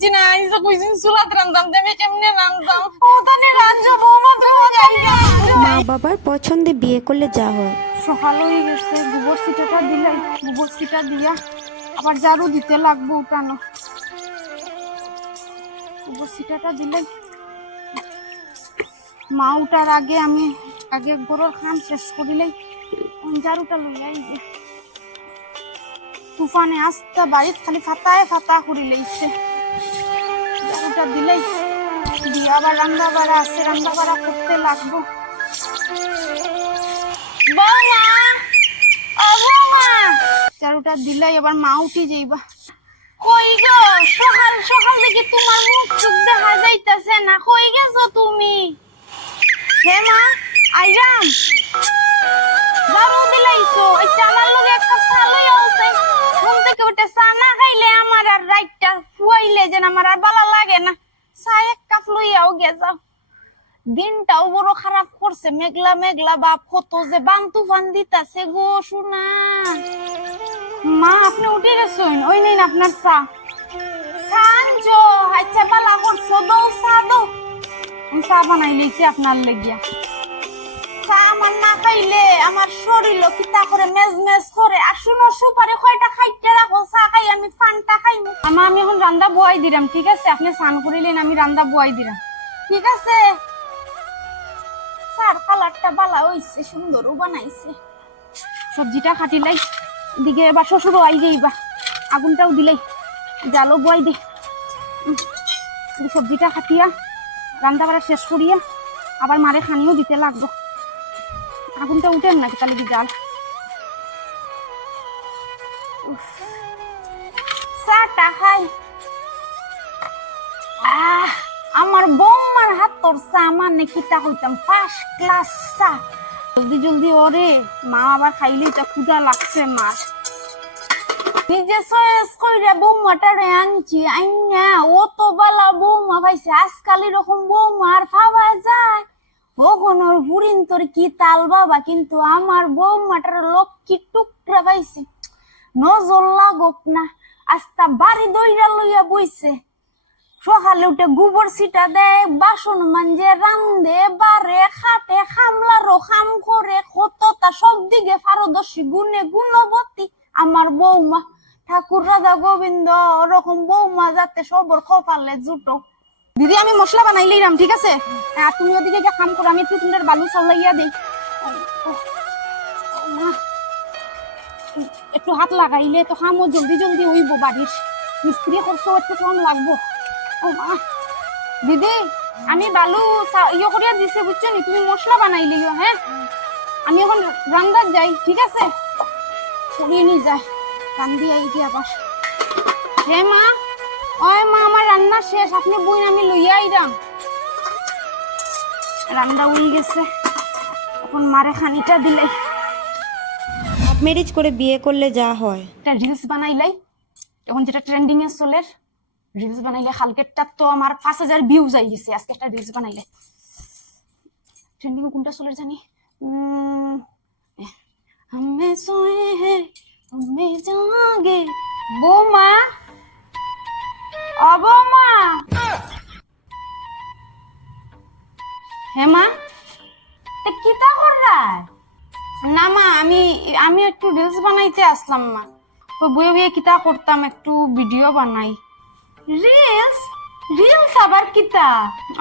রাঁধছি না ইসা কইছিন চুলাত রান্ধাম যে আমি কেমনে রান্ধাম ও তানে রাঁধছো বৌমা তুমি যাইগা মা বাবার পছন্দে বিয়ে করলে যা হয়। সকাল হয়ে গেছে গোবর সিটাটা দিলাই গোবর সিটা দিয়া আবার ঝাড়ু দিতে লাগবো উঠানো গোবর সিটাটা দিলাই মা উঠার আগে আমি আগে গরুর খান শেষ করিলাই এই যে তুফানে আসতে বাড়িত খালি ফাতায় ফাতা করি ঝাড়ুটা দিলাই দিয়া আবার রান্না বাড়া আছে রান্না বাড়া করতে লাগবো। চারুটা দিলাই এবার মা উঠি যাইবা। কই গো? সকাল সকাল দেখি তোমার মুখ চোখ দেখা যাইতাছে না। কই গেছো তুমি? হে মা আইরাম। দারু দিলাইছো আচ্ছা আমার লগে একটা চা লইয়া আছে ঘুম থেকে উঠে চা না খাইলে আমার আর রাইটটা ফুয়াইলে যেন আমার আর ভালো লাগে না। চা এক কাপ লইয়াও গে যাও। দিনটাও বড় খারাপ করছে, মেঘলা মেঘলা বাপ, কত যে বান তুফান দিতাছে গো শোনা মা, আপনি উঠে গেছেন? ওই নেন আপনার চা। সানজো আচ্ছা বালা করছ দৌ চা দৌ চা বানাই লইছি আপনার লেগিয়া? চা আমার না খাইলে আমার শরীর করে মেজ মেজ করে? আর শুনো, সুপারে কয়টা খাইতে রাখো, চা খাই আমি ফানটা খাইমু। আমা, আমি এখন রান্দা বয়াই দিলাম ঠিক আছে? আপনি স্নান করিলেন, আমি রান্দা বয়াই দিলাম ঠিক আছে? স্যার, কালারটা বালা হইছে, সুন্দরও বানাইছে। সবজিটা খাটিলাই এদিকে এবার শ্বশুরও আই যাইবা আগুনটাও দিলাই জালও বয় দে। সবজিটা খাটিয়া, রান্না বাড়া শেষ করিয়া, আবার মারে খানিও দিতে লাগবো। আগুনটা উঠেন নাকি? তাহলে কি জাল চাটা খাই আমার বৌমার হাত তোর চা আমার নেকিটা হইতাম ফার্স্ট ক্লাস চা জলদি জলদি, ওরে, মা আবার খাইলেই তো ক্ষুধা লাগছে, মা। নিজে সয়েস কইরা বৌমাটারে আনছি, আইনা, ও তো বালা বৌমা পাইছে, আজকাল এরকম বৌমা আর ভাবা যায়। ওর বুড়িন তোর কি তাল বাবা? কিন্তু আমার বৌমাটার লক্ষ্মী টুকরা পাইছে? নজর লাগুক না, আস্তা বাড়ি দইরা লইয়া বইছে। সকালে উঠে গোবর ছিটা দেয়, বাসন মাঞ্জে রান্ধে বারে খাটে খামলারও খাম করে কতটা সব দিকে পারদর্শী গুণে গুণবতী আমার বৌমা। ঠাকুর রাধা গোবিন্দ, ওরকম বৌমা যাতে সবর কপালে জুটো। দিদি, আমি মশলা বানাই লইলাম ঠিক আছে? আর তুমি ওদিকে যা কাম করো, আমি একটু তোমার বালু চালাইয়া দেই। একটু হাত লাগাইলে তো কামও জলদি জলদি হইব বাড়ির। মিস্ত্রি খরচ একটু কম লাগবো। ও মা, দিদি, আমি বালু ইয়ে করিয়া দিছে, বুঝছ নি? তুমি মশলা বানাই লিও হ্যাঁ? আমি এখন রান্দার যাই, ঠিক আছে? করিয়ে নি যাই। রান্দি আই কি আবার। হে মা ওই মা আমার রান্না শেষ। আপনি বই আমি লইয়া আইরাম রান্না উই গেছে। এখন মারে খানিটা দিলে। ম্যারেজ করে বিয়ে করলে যা হয়। একটা রিলস বানাইলাই। এখন যেটা ট্রেন্ডিং এ চলে রিলস বানাইলে কালকেরটা তো আমার পাঁচ হাজার ভিউজ আই গেছে। আজকে একটা রিলস বানাইলে। ট্রেন্ডিং কোনটা চলে জানি? হমে সোয়ে হে তুমি জাগে বানাইতে আসলাম মা তো বইয়ে বইয়ে কিতা করতাম, একটু ভিডিও বানাই। রিলস রিলস আবার কিতা?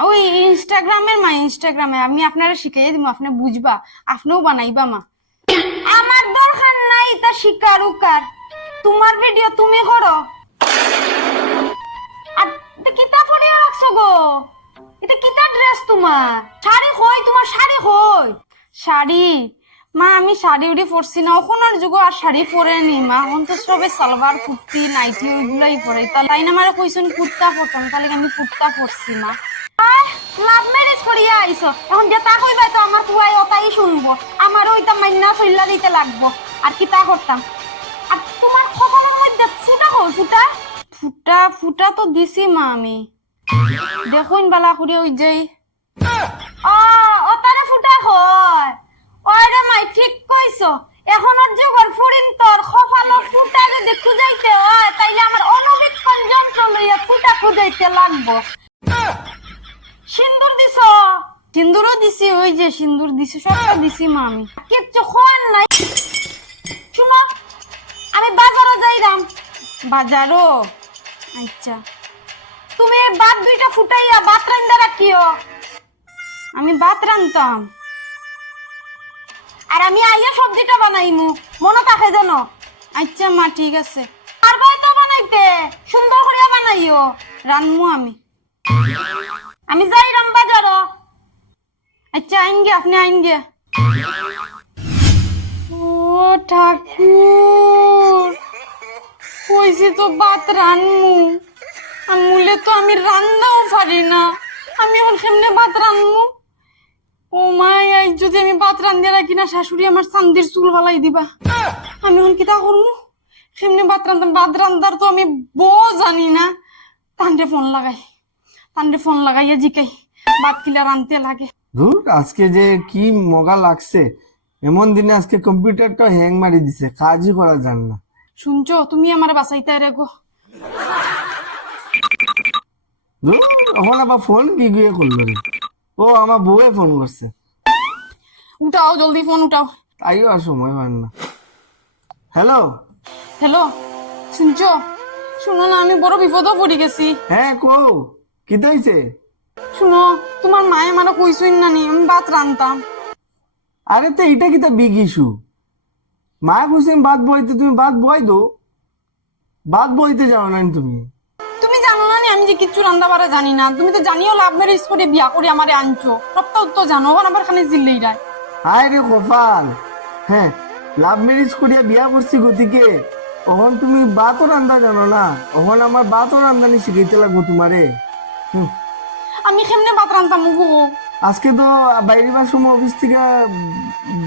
ওই ইনস্টাগ্রামের মা ইনস্টাগ্রামে আমি আপনারা শিখাই দিব আপনি বুঝবা, আপনিও বানাইবা মা। আমার দরকার নাই তা শিকার উকার। তোমার ভিডিও তুমি করো। আর কিতা পরিয়া রাখছো গো? এটা কিতা ড্রেস তোমার? শাড়ি কই তোমার শাড়ি কই শাড়ি? মা, আমি শাড়ি উড়ি পরছি না। ওখানের যুগ আর শাড়ি পরে নি মা। এখন তো সবে সালোয়ার, কুর্তি, নাইটি ওইগুলাই পরে। তাই না আমার কইছেন কুর্তা পরতাম, তাহলে আমি কুর্তা পরছি মা? লাভ ম্যারেজ করিয়া আইছো। এখন যেটা কইবা তো আমার ফুয়াই ওটাই শুনব। আমার ওইটা মাইনা ফইল্লা দিতে লাগবো। আর কি তা করতাম? আর তোমার খবরের মধ্যে ফুটা কই ফুটা? ফুটা ফুটা তো দিছি মা আমি। দেখুন বালা করে ওই যাই ও ও তারে ফুটা হয় ওরে মাই, ঠিক কইছো? এখন ওর যুগর ফুরিন তোর খফালো ফুটা যদি খুঁজাইতে হয়, তাইলে আমার অনবীক্ষণ যন্ত্র লইয়া ফুটা খুঁজ ফুটাইতে লাগবো। সিন্দুর দিছ? সিন্দুরও দিছি, ওই যে সিন্দুর দিছি, সবটা দিছি মা আমি কিচ্ছু খাওয়ার নাই। শুনো, আমি বাজারও যাইরাম। বাজারও? আচ্ছা। তুমি ভাত দুইটা ফুটাইয়া ভাত রান্দা রাখিও। আমি ভাত রান্ধতাম আর আমি আইয়া সবজিটা বানাইমু। মনে থাকে জানো আচ্ছা মা, ঠিক আছে। আর তো বানাইতে। সুন্দর করিয়া বানাইও। রানমু আমি। আমি যাই রাম বাজারও আচ্ছা আইন গে আপনি আইন গে ও, ঠাকুর। কইছি তো ভাত রানমু। আমুলে তো আমি রান্নাও পারি না। আমি এখন কেমনে ভাত রানমু? ও মাই আই যদি আমি ভাত রান্ধে রাখি না শাশুড়ি আমার চান্দির চুল ফালাই দিবা। আমি এখন কিতা করব? কেমনে ভাত রান্ধাম ভাত রান্ধার তো আমি বউ জানি না। তান্ডে ফোন লাগাই। তান্ডে ফোন লাগাইয়া জিকাই। ভাত কিলা রানতে লাগে। ধুর আজকে যে কি মগা লাগছে। এমন দিনে আজকে কম্পিউটারটা হ্যাং মারি দিছে কাজই করা যান না। শুনছো তুমি আমার বাসাইতে রে গো। ধুর এখন আবার ফোন কি গিয়ে করল রে? ও আমার বউয়ে ফোন করছে। উঠাও জলদি ফোন উঠাও। তাইও আর সময় হয় না। হ্যালো হ্যালো শুনছো? শুনো না আমি বড় বিপদও পড়ে গেছি। হ্যাঁ কও কি হয়েছে শুনো তোমার মায়ে আমার কইসই না নি আমি ভাত রান্তাম আরে তো এটা কি তা বিগ ইস্যু মা কইছে বাদ বইতে তুমি বাদ বই দো বাদ বইতে যাও না তুমি। জানো না নি আমি যে কিচ্ছু রান্না বাড়া জানি না। তুমি তো জানিও লাভ ম্যারেজ করে বিয়া করে আমারে আনছো। সবটা তো জানো ওখানে আবার খালি জিল্লেই রায়। হায় রে কপাল। হ্যাঁ লাভ ম্যারেজ করিয়া বিয়া করছি গতিকে। তখন তুমি বাতও রান্দা জানো না। তখন আমার বাতও রান্দানি শিখাইতে লাগবো তোমারে। আমি কেমনে ভাত রান্তাম গো? আজকে তো বাইরে বার সময় অফিস থেকে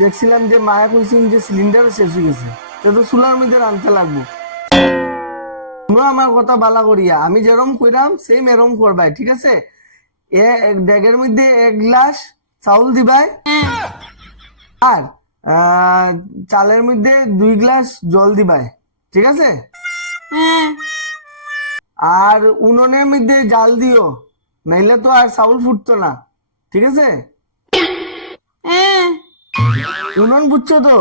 দেখছিলাম যে মায়া কইছেন যে সিলিন্ডারও শেষ হয়ে গেছে। তো তো চুলার মধ্যে রানতে লাগবো। তোমরা আমার কথা বালা করিয়া আমি যেরম কইরাম সেম এরম করবাই ঠিক আছে? এ ড্যাগের মধ্যে এক গ্লাস চাউল দিবাই। আর চালের মধ্যে দুই গ্লাস জল দিবাই, ঠিক আছে? আর উনুনের মধ্যে জাল দিও, নাইলে তো আর চাউল ফুটতো না, ঠিক আছে? উনুন বুঝছ তো?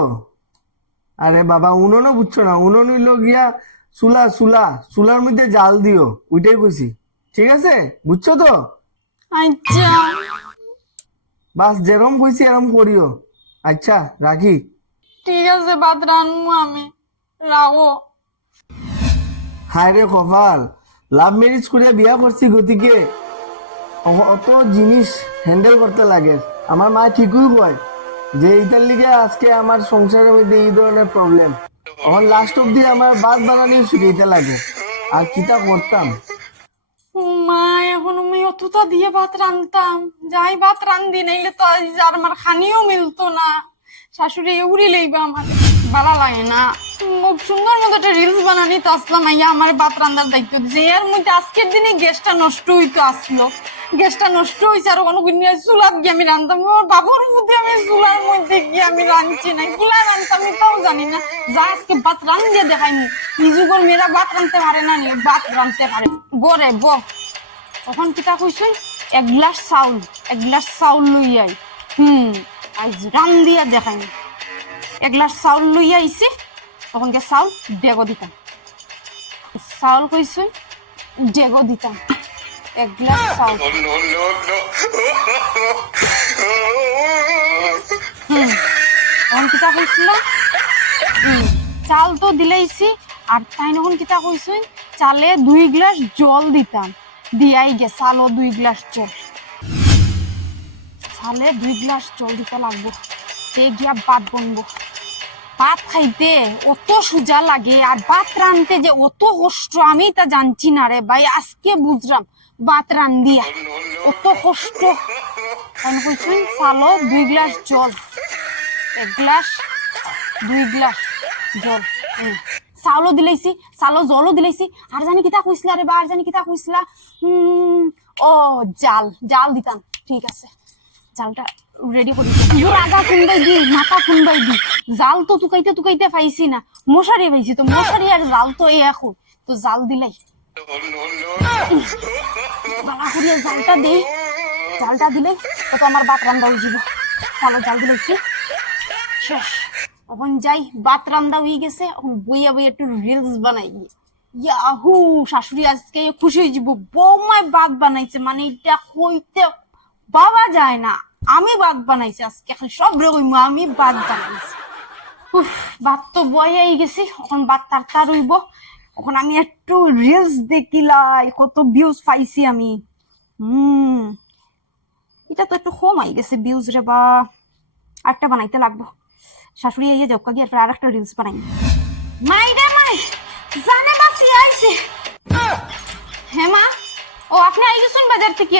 আরে বাবা, উনুনও বুঝছ না। উনুন হইল গিয়া চুলা চুলা চুলার মধ্যে জাল দিও ওইটাই কইছি। ঠিক আছে? বুঝছ তো? আচ্ছা। বাস যেরম কইছি এরম করিও। আচ্ছা রাখি। ঠিক আছে ভাত রানবো আমি। রাগো হায় রে কপাল লাভ ম্যারেজ করিয়া বিয়া করছি গতিকে। অত জিনিস হ্যান্ডেল করতে লাগে। আমার মা ঠিকই কয় যে এইটার লিগে আজকে আমার সংসারের মধ্যে এই ধরনের প্রবলেম এখন লাস্ট অব্দি আমার বাদ বানানি শিখাইতে লাগে। আর কিতা করতাম? মা, এখন আমি অতটা দিয়ে ভাত রানতাম যাই ভাত রান্ধি নাইলে তো আজ আর আমার খানিও মিলতো না। শাশুড়ি উড়ি লইবা আমার ভালো লাগে না। খুব সুন্দর মতো একটা রিলস বানানি তো আসলাম। আইয়া আমার ভাত রান্নার দায়িত্ব। দিছে এর মধ্যে আজকের দিনে গ্যাসটা নষ্ট হইতো আসলো। গ্যাসটা নষ্ট হয়েছে আর কোনো গুনিয়া চুলাত গিয়ে আমি রান্তাম আমার বাবুর মধ্যে আমি চুলার মধ্যে গিয়ে আমি রাঁধছি না। কিলা আমি তাও জানি না। যা আজকে ভাত দেখাই মু নিজুগর মেয়েরা ভাত রানতে পারে না নি ভাত রানতে পারে গরে ব তখন কিতা কইছেন এক গ্লাস চাউল, এক গ্লাস চাউল লই আই হুম, আজ রান দিয়া দেখাই এক গ্লাস চাউল লই আইছি তখন কে চাউল ডেগো দিতাম। চাউল কইছেন ডেগো দিতাম। এক গ্লাস হুম তখন কিতা কইছিল? হুম, চাল তো দিলাইছি আর তাই নখন কিতা কইছেন চালে দুই গ্লাস জল দিতাম। দিয়াই গে চালও দুই গ্লাস জল। চালে দুই গ্লাস জল দিতে লাগবো। তে গিয়া ভাত বনবো। ভাত খাইতে অত সোজা লাগে আর ভাত রানতে যে অত কষ্ট আমি তা জানছি না রে ভাই আজকে বুঝলাম ভাত রান দিয়া অত কষ্ট। কেন কইছেন চালো দুই গ্লাস জল। এক গ্লাস দুই গ্লাস জল। চাউলও দিলাইছি চাউলো জলও দিলাইছি। আর জানি কিতা কইছিলা রে বা আর জানি কিতা উম, ও জাল জাল দিতাম। ঠিক আছে। জালটা রেডি করি ইয়োর আগা খুনবাই দি মাথা খুনবাই দি। জাল তো তুকাইতে তুকাইতে পাইছি না। মশারি পাইছি তো মশারি আর জাল তো এই এখন তো জাল দিলাই। জালটা জালটা দিলে তো আমার বাত রান্দা চালো, জাল শেষ। এখন যাই, বাত রান্দা হয়ে গেছে। এখন বইয়া বইয়া একটু রিলস বানাই। ইয়াহু শাশুড়ি আজকে খুশি হয়ে যাব। বৌমায় বাত বানাইছে। মানে এটা কইতে বাবা যায় না। আমি বাঘ বানাইছি আজকে। খালি সব রকম আমি বাত বানাইছি। উফ ভাত তো বয়েই গেছি। এখন বাত তার তার হইব। এখন আমি একটু রিলস দেখিলাই কত ভিউজ পাইছি আমি। হুম। এটা তো একটু হোম আই গেছে ভিউজ রে বা। আরেকটা বানাইতে লাগবো। শাশুড়ি এই যাও কাগিয়ে আর একটা রিলস বানাই। মাই রে মাই, জানে বাসি আইছে? হ্যাঁ মা, ও আপনি আইছেন বাজার থেকে?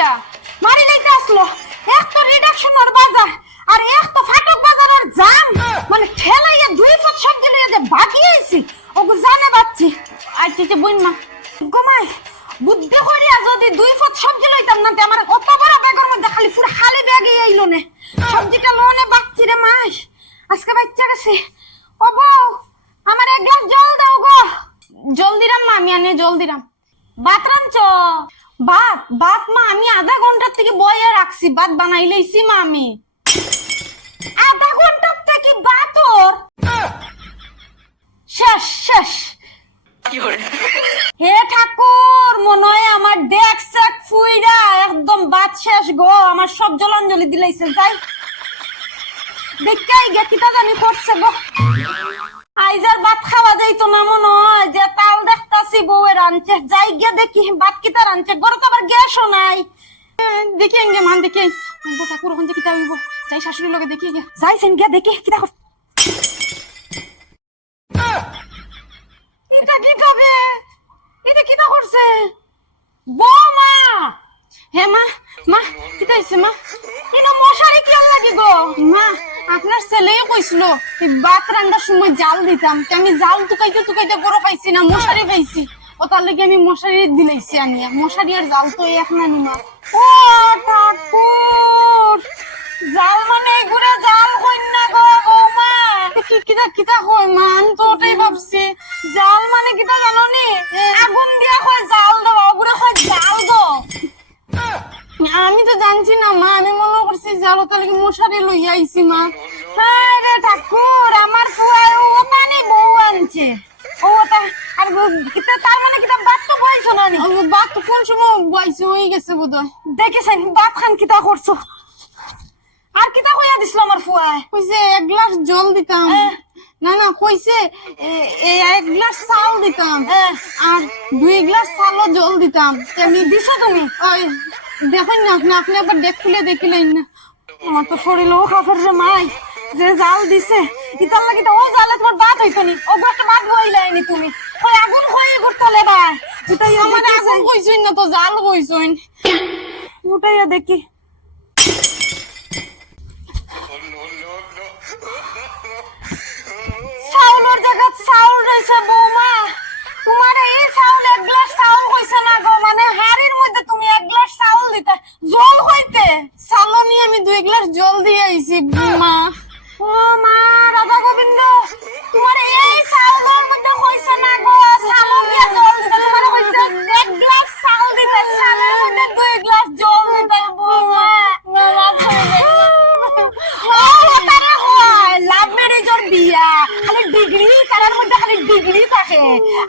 মারি লাইতে আসলো। এক তো রিডাকশন আর বাজার, আর এক তো ফাটক বাজারের জাম। মানে ঠেলাইয়া দুই ফুট সব লইয়া যে বাকি আইছি। ওগো জানে বাচ্চি। আইছি যে বইন মা গমাই বুদ্ধি করিয়া যদি দুই ফুট সবজি লইতাম না তে আমার কত বড় ব্যাগের মধ্যে খালি পুরো খালি ব্যাগে আইলো নে। সবজিটা লোনে বাচ্চি রে মাই। আজকে বাচ্চা গেছে। ও বউ, আমার এক গ্লাস জল দাও গো। জল দিলাম মা, আমি আনে জল দিলাম ভাত রাঁধছ? ভাত ভাত মা, আমি আধা ঘণ্টার থেকে বয়ে রাখছি। ভাত বানাই লইছি মা আমি। আধা ঘণ্টার থেকে ভাত ওর। শেষ শেষ। হে ঠাকুর, মনে হয় আমার ডেক সেক ফুইরা একদম ভাত শেষ গো, আমার সব জলাঞ্জলি দিলাইছে তাই দেখাই গে, কিতা জানি করছে গো। আইজার ভাত খাওয়া যাইতো না মনে হয়, যে তাল দেখতাছি বউয়ের আনছে। যাই গিয়ে দেখি, ভাত কিতা রানছে ঘরে তো আবার গ্যাসও নাই। দেখি এঙ্গে, মান দেখি। গোটা কুরখন যে কিতা যাই, শাশুড়ির লগে দেখি গে যাইছেন গিয়া দেখি, কিতা কর এটা কি খাবে এটা কিতা করছে? বৌমা! হে মা মা, কিতা হইছে মা? এটা মশারি কি লাগি মা, আপনার ছেলেই কইছিল ভাত রান্নার সময় জাল দিতাম। আমি জাল টুকাইতে টুকাইতে গরো পাইছি না, মশারি পাইছি। ও তার লাগে আমি মশারি দিলাইছি আনিয়া মশারি আর জাল তো এক না নিমা ও ঠাকুর! জাল মানে ঘুরে জাল হইন গো। বৌমা কি কিতা কিতা কই মা আমি তো ওটাই ভাবছি। জাল মানে কিতা জানো নি আগুন দিয়া কয় জাল দাও ওগুলো কয় জাল দো আমি তো জানছি না, মা, আমি মনে করছি জাল তাহলে কি মশারি লইয়া আইছি, মা। হ্যাঁ রে ঠাকুর, আমার ফুয়ার ও মানে বউ আনছে। তা, আর কিতা, তার মানে কিতা বাত তো বইছো না নি? বাত তো কোন সময় বইছো, হয়ে গেছে বোধহয়। দেখেছেন বাত খান কিতা করছ? আর কিতা কইয়া দিছিল আমার ফুয়ায়? কইছে এক গ্লাস জল দিতাম। না না কইছে এক গ্লাস চাল দিতাম। আর দুই গ্লাস চালও জল দিতাম। তেমনি দিছো তুমি? ওই দেখেন না আপনি আপনি একবার দেখ খুলে দেখিলেন না। আমার তো শরীরও খাফের রে মাই যে জাল দিছে ইতার লাগি তো ও জালে তোমার বাদ হইতো নি। ও একটা বাদ বইলাইনি তুমি। ওই আগুন হয়ে ঘুরতলে ভাই? উঠাই আমার আগুন কইছইন না তো জাল কইছইন উঠাইয়া দেখি চাউলের জায়গাত রয়েছে বৌমা, তোমার এই চাউল এক গ্লাস চাউল হইছে না গো মানে হাড়ির মধ্যে তুমি এক গ্লাস চাউল দিতে, জল হইতে চাউল নিয়ে আমি দুই গ্লাস জল দিয়ে আইছি মা ও মা, রাধা গোবিন্দ, তোমার এই চাউলের মধ্যে হইছে না গো, চাউল জল দিতে, তোমার হইছে এক গ্লাস চাউল দিতে, চাউলের মধ্যে দুই গ্লাস জল দিতে বৌমা ও তারা হয় লাভ ম্যারেজর বিয়া খালি ডিগ্রি তারার মধ্যে খালি থাকে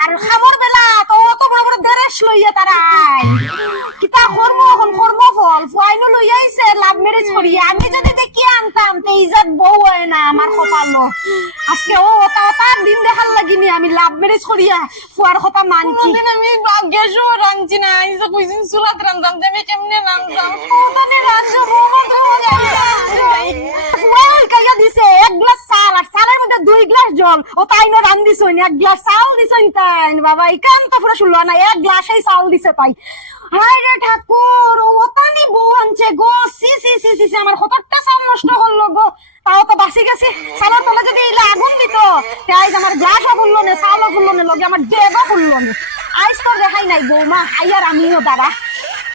আর খামর বেলা তো অত বড় বড় ড্রেস লইয়া তারা কিতা কর্ম এখন? কর্ম ফল। ফুয়াইনো লইয়া আইছে লাভ ম্যারেজ করিয়া। আমি যদি দেখি আনতাম তে ইজাত বউ হয় না আমার কপালো আজকে ও ওটা ওটা দিন দেখার লাগিনি আমি লাভ ম্যারেজ করিয়া ফুয়ার কথা মানছি আমি গ্যাসও রাঁধছি না। ইসা কইছিন সুলাত রান্ধাম আমি কেমনে রান্ধাম দুই গ্লাস জল। ও তাই নো রান দিছ এক গ্লাস চাল দিছ তাই বাবা, ইকান তো শুনলো না এক গ্লাসেই চাল দিছে তাই। হাই রে ঠাকুর, ও ওতানি বউ আনছে গো, সি সি সি সি আমার কতটা চাল নষ্ট করল গো। তাও তো বাসি গেছে, চালের তলে যদি ইলা আগুন দিত। তাই আমার গ্লাসও ফুললো না চালও ফুললো না, লগে আমার ডেগও ফুললো না। আইস তো দেখাই নাই, বৌমা আইয়ার আমিও দাঁড়া